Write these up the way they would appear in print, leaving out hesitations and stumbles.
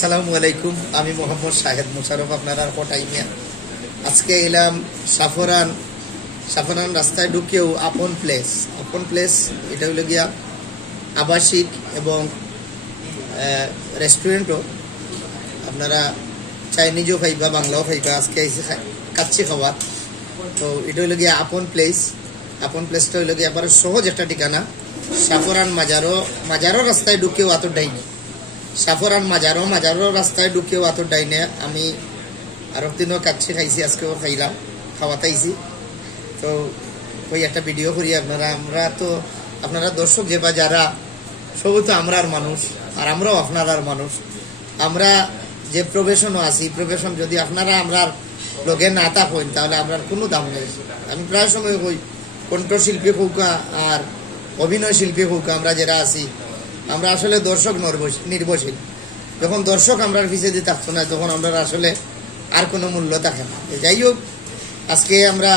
আসসালামু আলাইকুম। আমি মোহাম্মদ শাহেদ মুশারফ, আপনারা কোটাই মিয়া। আজকে এলাম সাফরান রাস্তায় ঢুকেও আপন প্লেস এটা হলো গিয়া আবাসিক এবং রেস্টুরেন্টও, আপনারা চাইনিজও খাইবা, বাংলাও খাইবা। আজকে কাচ্চি খাবার। তো এটা হলো গিয়া আপন প্লেসটা হলো গিয়া আবার সহজ একটা ঠিকানা। সাফরান মাজারো রাস্তায় ঢুকেও আতর ডাইনি, সাফরান মাজারো রাস্তায় ঢুকেও আতর ডাইনে। আমি আর দিনও কাচ্চি খাইছি, আজকেও খাওয়াতাইছি। তো ওই একটা ভিডিও করি আপনারা দর্শক যে বা যারা সবই তো আমরার মানুষ, আর আমরাও আপনারার মানুষ। আমরা যে প্রফেশনও আছি, প্রফেশন যদি আপনারা আমরার লোকে না থাকেন তাহলে আমরার কোনো দাম নেই। আমি প্রায় সময় কই, কণ্ঠশিল্পী হৌকা আর অভিনয় শিল্পী হৌকা, আমরা যারা আছি আমরা আসলে দর্শক নির্ভরশীল। যখন দর্শক আমরা পিছিয়ে দিয়ে থাকতো না, তখন আমরা আসলে আর কোনো মূল্য থাকে না। যাই হোক, আজকে আমরা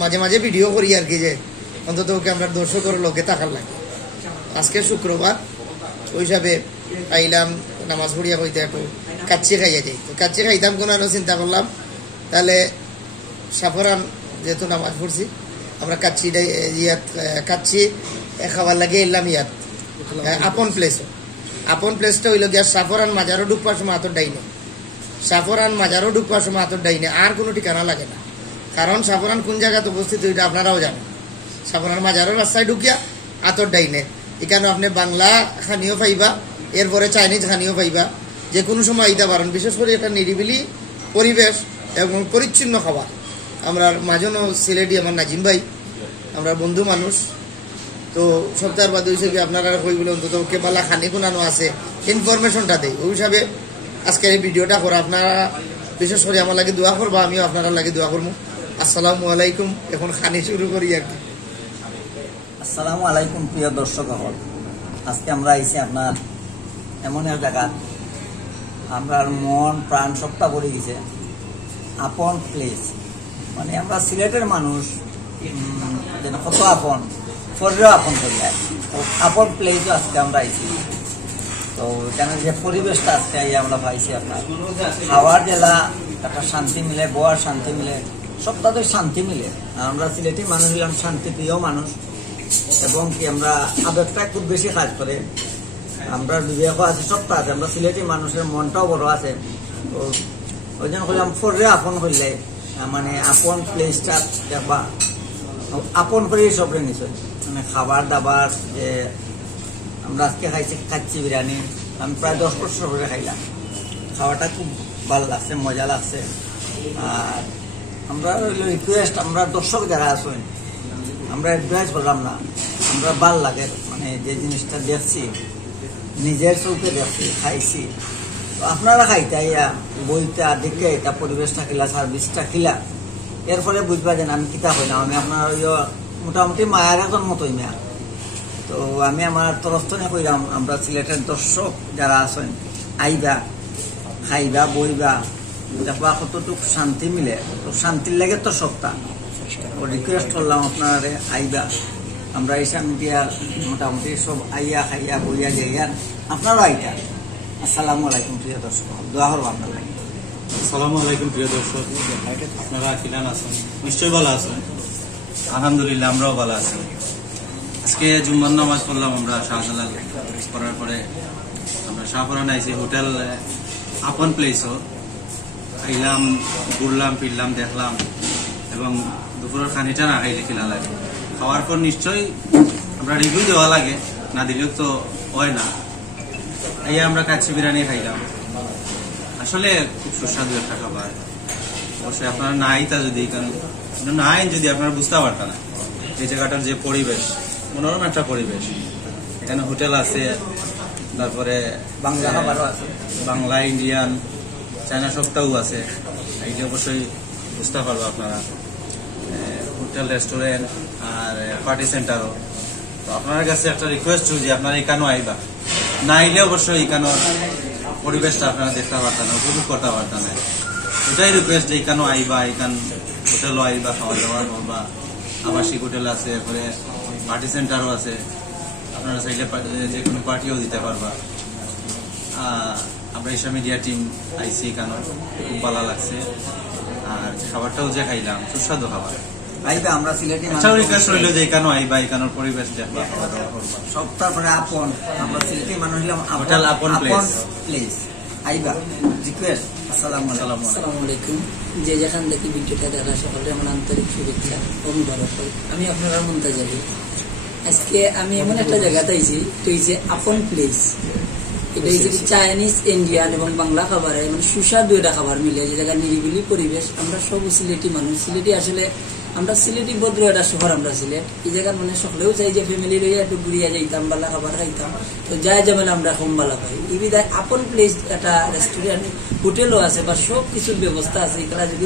মাঝে মাঝে ভিডিও করি আর কি, যে অন্তত ওকে আমরা দর্শকের লোকে থাকার লাগে। আজকে শুক্রবার, ওই হিসাবে আইলাম নামাজ পড়িয়া হইতে একটু কাচ্চি খাইয়া যাই। তো কাচ্চি খাইতাম কোনো চিন্তা করলাম, তাহলে সাফরান যেহেতু নামাজ পড়ছি, আমরা কাচ্চি খাবার লাগে এলাম ইয়াত আপন প্লেসটা হইল গিয়া সাফরান মাজারও ঢুকবার সময় আতর ডাইনে, আর কোনো ঠিকানা লাগে না। কারণ সাফরান কোন জায়গাতে উপস্থিত ওইটা আপনারাও জানেন। সাফরান মাজারও রাস্তায় ঢুকিয়া আতর ডাইনে, এখানে আপনি বাংলা খানিও পাইবা, এরপরে চাইনিজ খানিও পাইবা। যে কোনো সময় আইতে পারেন। বিশেষ করে একটা নিরিবিলি পরিবেশ এবং পরিচ্ছন্ন খাবার। আমরা মাঝনও সিলেটি আমার নাজিম ভাই, আমরা বন্ধু মানুষ। তো সপ্তাহের বাদে হিসেবে আপনারা কইগুলো অন্তত কেবালা খানি কোনানো আছে, ইনফরমেশনটা দেয়। ওই হিসাবে আজকের এই ভিডিওটা করে আপনারা বিশেষ করে আমার লাগে দোয়া করবা, আমিও আপনারা লাগে দোয়া করবো। আসসালামু আলাইকুম। এখন খানি শুরু করি আর কি। আসসালামু আলাইকুম প্রিয় দর্শক হল। আজকে আমরা আইছি আপনার এমন এক জায়গা, আমরা মন প্রাণ সবটা পড়ে গেছে। আপন প্লেস মানে আমরা সিলেটের মানুষ, যেন কত আপন শরীরও আপন করে যায়। তো আপন প্লেসও আজকে আমরা আইছি। তো এখানে যে পরিবেশটা আজকে আমরা পাইছি, আপনার খাওয়ার জেলা একটা শান্তি মিলে, বয়ার শান্তি মিলে, সবটাতে শান্তি মিলে। আমরা সিলেটি মানুষ হলাম শান্তিপ্রিয় মানুষ, এবং কি আমরা আবেগটা খুব বেশি কাজ করে। আমরা বিবেকও আছে, সবটা আছে। আমরা সিলেটি মানুষের মনটাও বড় আছে। তো ওই জন্য করলাম ফোরে আপন করলে মানে আপন প্লেসটা দেখবা, আপন করে সবরে নিশ্চয়। মানে খাবার দাবার যে আমরা আজকে খাইছি কাচ্চি বিরিয়ানি, আমি প্রায় 10 বছর ধরে খাইলাম। খাওয়াটা খুব ভালো লাগছে, মজা লাগছে। আর আমরা রিকোয়েস্ট, আমরা দর্শক যারা আছেন, আমরা অ্যাডভাইস করলাম না, আমরা ভাল লাগে মানে যে জিনিসটা দেখছি, নিজের চৌকে দেখছি, খাইছি। তো আপনারা খাইতে আইয়া বইটা দেখে এটা পরিবেশটা খিলা, সার্ভিসটা খিলা, এর ফলে বুঝবা যে আমি কিতা হইলাম। আমি আপনার মোটামুটি মায়ের একজন মতোই মেয়া। তো আমি আমার তরফ থেকে কইলাম, আমরা সিলেটের দর্শক যারা আছেন, আইবা, খাইবা, বইবা, দেখবা কতটুকু শান্তি মিলে। তো শান্তির লাগে তো সবটা। রিকোয়েস্ট করলাম আপনারা আইবা। আমরা এসে আমি দিয়া মোটামুটি সব আইয়া খাইয়া বইয়া যাইয়া আপনারাও আইয়া। আসসালামু আলাইকুম প্রিয় দর্শক, দোয়া করবো আপনার লাগে। আসসালামু আলাইকুম প্রিয় দর্শক, আপনারা কিলান আছেন? নিশ্চয়ই ভালো আছেন। আলহামদুলিল্লাহ, আমরাও ভালো আছি। আজকে জুম্মার নামাজ পড়লাম আমরা শাহজালাল, করার পরে আমরা সাফরান আইসি হোটেল আপন প্লেসও আইলাম, ঘুরলাম ফিরলাম, দেখলাম, এবং দুপুরের খানিটা না খাইলে কিনা লাগে। খাওয়ার পর নিশ্চয়ই আমরা রিভিউ দেওয়া লাগে, না দিলেও তো হয় না। এই আমরা কাচ্চি বিরিয়ানি খাইলাম, আসলে খুব সুস্বাদু একটা খাবার। অবশ্যই আপনারা না আইতা যদি না আইন, যদি আপনারা বুঝতে পারতেন না এই জায়গাটার যে পরিবেশ, মনোরম একটা পরিবেশ। এখানে হোটেল আছে, তারপরে বাংলা খাবারও আছে, বাংলা, ইন্ডিয়ান, চায়না সবটাও আছে। এইটা অবশ্যই বুঝতে পারবো আপনারা। হোটেল, রেস্টুরেন্ট আর পার্টি সেন্টারও। তো আপনার কাছে একটা রিকোয়েস্ট যে আপনারা এখানেও আইবা, না আইলে অবশ্যই এখানেও পরিবেশটা আপনারা দেখতে পারতেন না, উপভোগ করতে পারতেন না। এটাই রিকোয়েস্ট যে এখানেও আইবা, এখান হোটেলও আইবা, খাওয়া দাওয়া করবা। আবাসিক হোটেল আছে, এরপরে পার্টি সেন্টারও আছে, আপনারা চাইলে যে কোনো পার্টিও দিতে পারবা। আমরা এশিয়া মিডিয়া টিম আইসি এখানে খুব ভালো লাগছে আর খাবারটাও যে খাইলাম সুস্বাদু খাবার আইবা আমরা সিলেটি আচ্ছা রিকোয়েস্ট রইল যে এখানে আইবা এখানের পরিবেশ দেখবা খাওয়া দাওয়া করবা সবটার পরে আপন আমরা সিলেটি মানুষ হইলাম হোটেল আপন প্লেস আইবা রিকোয়েস্ট আসসালামু আলাইকুম যে যেখান থেকে ভিডিওটা দেখা সকলে আমার আন্তরিক শুভেচ্ছা ও মুবারক। আমি আপনারা মুনতাজারি আজকে আমি এমন একটা জায়গাতে আইছি এটা হচ্ছে আপন প্লেস। এটা হচ্ছে চাইনিজ ইন্ডিয়ান এবং বাংলা খাবার মানে সুস্বাদু একটা খাবার মিলে যে জায়গা নিরিবিলি পরিবেশ। আমরা সব সিলেটি মানুষ, সিলেটি আসলে আমরা সিলেটি ভদ্র একটা শহর, আমরা সিলেট এই জায়গার মানে সকলেও চাই যে ফ্যামিলি লইয়া একটু ঘুরিয়া যাইতাম, বালা খাবার খাইতাম, তো যাই জামেলা আমরা কম বালা পাই। এই বিধায় আপন প্লেস একটা রেস্টুরেন্ট হোটেলও আছে বা সব কিছুর ব্যবস্থা আছে।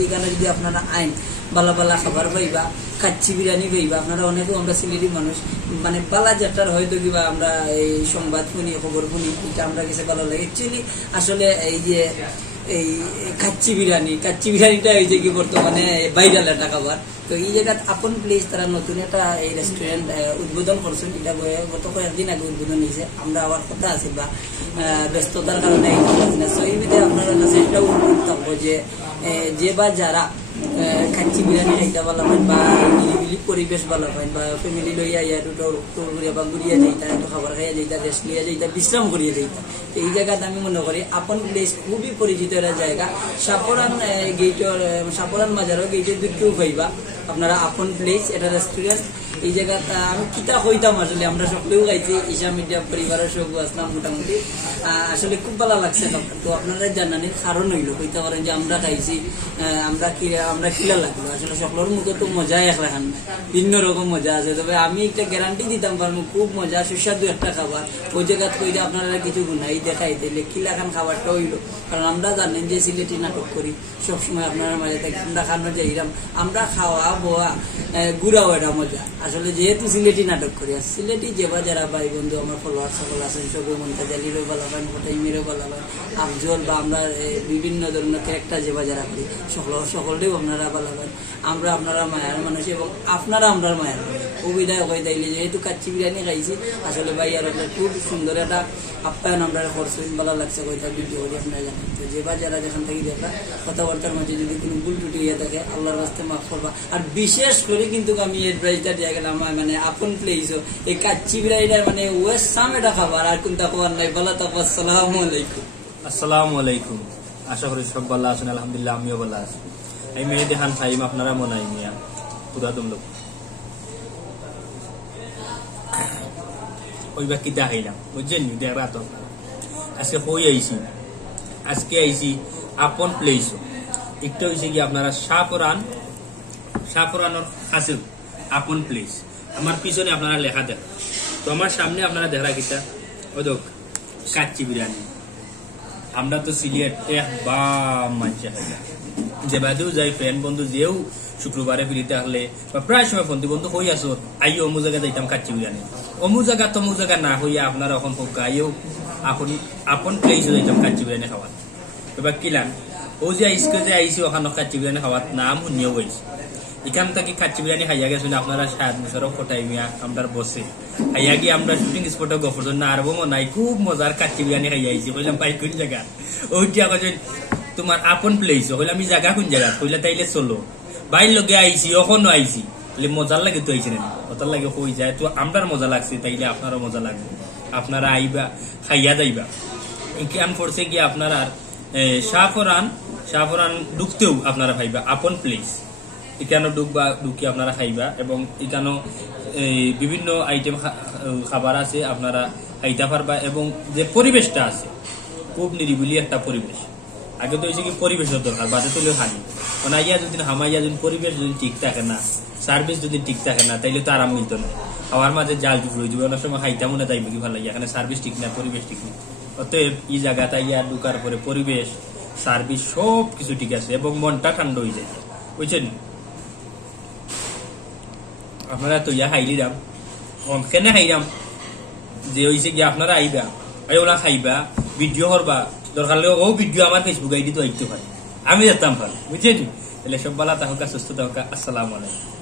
এখানে যদি আপনারা আইন বালা বালা খাবার পাইবা, কাচ্চি বিরিয়ানি পাইবা। আপনারা অনেকেও আমরা সিলেটি মানুষ মানে বালা যাত্রার হয়তো কিবা আমরা এই সংবাদ শুনি খবর শুনি, এটা আমরা কাছে ভালো লাগে। অ্যাকচুয়ালি আসলে এই যে এই কাচ্চি বিরিয়ানিটা হয়েছে কি বর্তমানে ভাইরাল একটা খাবার। তো এই জায়গায় আপন প্লেস তারা নতুন একটা এই রেস্টুরেন্ট উদ্বোধন করছেন। এটা গত কয়েকদিন আগে উদ্বোধন হয়েছে। আমরা আবার কথা আছি বা ব্যস্ততার কারণে এই বিধে আপনার কাছে একটা অনুরোধ থাকবো যে বা যারা কাচ্চি বিরিয়ানি খাইতে ভালো পান বা নিরিবিলি পরিবেশ ভালো পান বা ফ্যামিলি লইয়া টুর বা ঘুরিয়া যাইতা, একটু খাবার খাইয়া যাইতা, রেস্ট লইয়া যাইতা, বিশ্রাম করিয়া যাইতা, এই জায়গাতে আমি মনে করি আপন প্লেস খুবই পরিচিত একটা জায়গা। সাপরান মাজারও গেটের দুটো পাইবা আপনারা আপন প্লেস এটা রেস্টুরেন্ট। এই জায়গাটা আমি কিতা হইতাম আসলে আমরা সকলেও খাইছি, ঈশা মিডিয়া পরিবারের সব আসলাম মোটামুটি আসলে খুব ভালো লাগছে। তো আপনারা জানানির কারণ হইলো কইতে পারেন যে আমরা খাইছি আমরা খিলা লাগলো। আসলে সকলের মতো তো মজাই এক রাখান, ভিন্ন রকম মজা আছে। তবে আমি একটা গ্যারান্টি দিতাম পারবো খুব মজা সুস্বাদু একটা খাবার। ওই জায়গা কইলে আপনারা কিছু গুনাই দেখাইতে খিলা খান খাবারটা হইলো। কারণ আমরা জানেন যে সিলেটি নাটক করি সবসময় আপনারা মাঝে থাকি, আমরা খানো যাইলাম, আমরা খাওয়া বোয়া ঘুরাও এটা মজা। আসলে যেহেতু সিলেটি নাটক করি আর সিলেটি যেবা যারা ভাই বন্ধু আমার ফলোয়ার সকল আছেন সবই মুনতাজালিরও ভালো পান, ফটাইমেরও ভালো পান, আফজল বা আমরা বিভিন্ন ধরনের ক্যারেক্টার যেবা যারা করি সকলেও আপনারা ভালো পান। আমরা আপনারা মায়ের মানুষ এবং আপনারা আমরা মায়ের মানুষ। সুবিধা হয়ে তাইলে যেহেতু কাচ্চি বিরিয়ানি খাইছি আসলে ভাই আর খুব সুন্দর একটা আপ্যায়ন আমরা করছি, ভালো লাগছে কইটা ভিডিও করে আপনারা জানেন। তো যেবা যারা যেখান থেকে দেখা কথাবার্তার মাঝে যদি কোনো ভুল টুটি হয়ে থাকে আল্লাহর রাস্তে মাফ করবা। আর বিশেষ করে কিন্তু আমি এডভাইসটা দিয়ে গেলাম মানে আপন প্লেস এই কাচ্চি বিরিয়ানিটার মানে ওয়েস্ট সাম এটা খাবার আর কোনটা খাবার নাই। ভালো থাকবো। আসসালামু আলাইকুম। আশা করি সব ভালো আছেন। আলহামদুলিল্লাহ আমিও ভালো আছি। আমি মেয়ে দেখান খাইম আপনারা মনে হয় মিয়া পুরা তোমরা ওই বাকি দেখাইলাম বুঝছেন দেখ রাত আজকে হই আজকে আইসি আপন প্লেস একটু হয়েছে কি আপনারা সাফরানোর কাছে আপন প্লেস। আমার পিছনে আপনারা লেখা দেখ, তো আমার সামনে আপনারা দেখা কিতা ও দেখ কাচ্চি বিরিয়ানি। আমরা তো সিলেট বা মানছে যে বাদেও যাই ফ্রেন্ড বন্ধু যেও শুক্রবারে ফিরিতে আসলে বা প্রায় সময় বন্ধু বন্ধু হই আসো আইও অমু জায়গা যাইতাম কাচ্চি বিরিয়ানি, অমু জায়গা তমু জায়গা না হইয়া আপনারা এখন হোক আইও আপন প্লেসে যাইতাম কাচ্চি বিরিয়ানি খাওয়ার। এবার কিলাম ও যে আইসকে যে আইসি ওখানে কাচ্চি বিরিয়ানি খাওয়ার নাম শুনিও হয়েছে। এখান থেকে কাচ্চি বিরিয়ানি খাইয়া গেছেন আপনারা 7 বছরও ফটাই মিয়া আমরা বসে খাইয়া গিয়ে আমরা শুটিং স্পটে গফর জন্য আরবো মনাই খুব মজার কাচ্চি বিরিয়ানি খাইয়া আইছি। বললাম ভাই কোন জায়গা ওইটা তোমার আপন প্লেস হইলে আমি জায়গা কোন জায়গা কইলা তাইলে চলো বাইর লগে আইসি এখনো আইসি বলে মজার লাগে তো আইসি না ওটার লাগে হয়ে যায়। তো আমরার মজা লাগছে তাইলে আপনারও মজা লাগবে, আপনারা আইবা খাইয়া যাইবা। কেন করছে কি আপনারা সাফরান ঢুকতেও আপনারা খাইবা আপন প্লেস। এখানে ঢুকি আপনারা খাইবা এবং এখানে বিভিন্ন আইটেম খাবার আছে আপনারা খাইতে পারবা এবং যে পরিবেশটা আছে খুব নিরিবিলি একটা পরিবেশ। আগে তো হয়েছে কি পরিবেশের দরকার বাদে তুলে খানি মানে ইয়া যদি হামাইয়া যদি পরিবেশ যদি ঠিক থাকে না, সার্ভিস যদি ঠিক থাকে না তাইলে তো আরাম মিলত না। আমার মাঝে জাল টুকরো হয়ে যাবে, অনেক সময় খাইতে মনে যাইবে কি ভালো লাগে, এখানে সার্ভিস ঠিক না পরিবেশ ঠিক নেই। অতএব এই জায়গাটা ইয়া ঢুকার পরে পরিবেশ সার্ভিস সব কিছু ঠিক আছে এবং মনটা ঠান্ডা হয়ে যায় বুঝছেন। আপনারা তো ইয়া খাইলিরাম কেনে খাইরাম যে হয়েছে কি আপনারা আইবা ওলা খাইবা ভিডিও করবা, দরকার হলে ও ভিডিও আমার ফেসবুক আইডি তো আইতে পারে, আমি যেতাম পারি বুঝছেন। তাহলে সব ভালো থাকা সুস্থ থাকা। আসসালামু আলাইকুম।